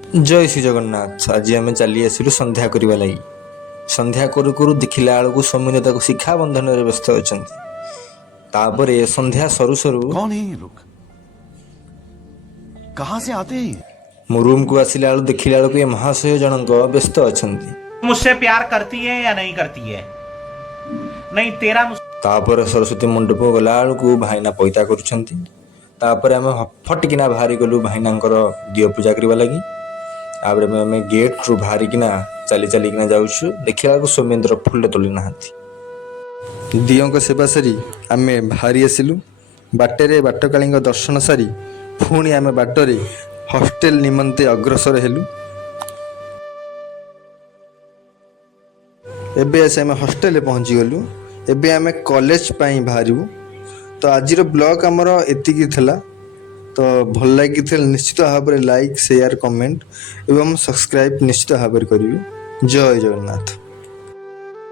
जय श्री जगन्नाथ। आज आम चली आसलु संध्या करने लगी। संध्या करू करू देखला बेलू सौम्य शिक्षा बंधन में व्यस्त अच्छा। संध्या सरू सरू कौन है ये लोग? कहां से आते हैं? मो रूम को आसला बेलू देखला बेलू ये महाशय जनक व्यस्त अच्छा। मुझसे प्यार करती है या नहीं करती है? नहीं तेरा सरस्वती मंडप गला बेलू भाईना पैता करुँच। आम फटकिना बाहरी गलु भाईना दियो पूजा करने लगी। आम गेट रू बाहर चली चलिकिना जाऊँ। देखा सौमेन्द्र फुल तोली ना दियों सेवा सारी आम बाहरी आसिलु। बाटे बाटकाली दर्शन सारी पुणी आम बाटरे हॉस्टेल निमंते अग्रसर हेलु। एबे आम हॉस्टेल पहुँची गलु। एबे आम कॉलेज पाई बाहरु। तो आज ब्लॉग आमर एतिकी थिला। तो भल लगी निश्चित भाव में लाइक शेयर कमेंट एवं सब्सक्राइब निश्चित भाव में करेंगे। जय जगन्नाथ।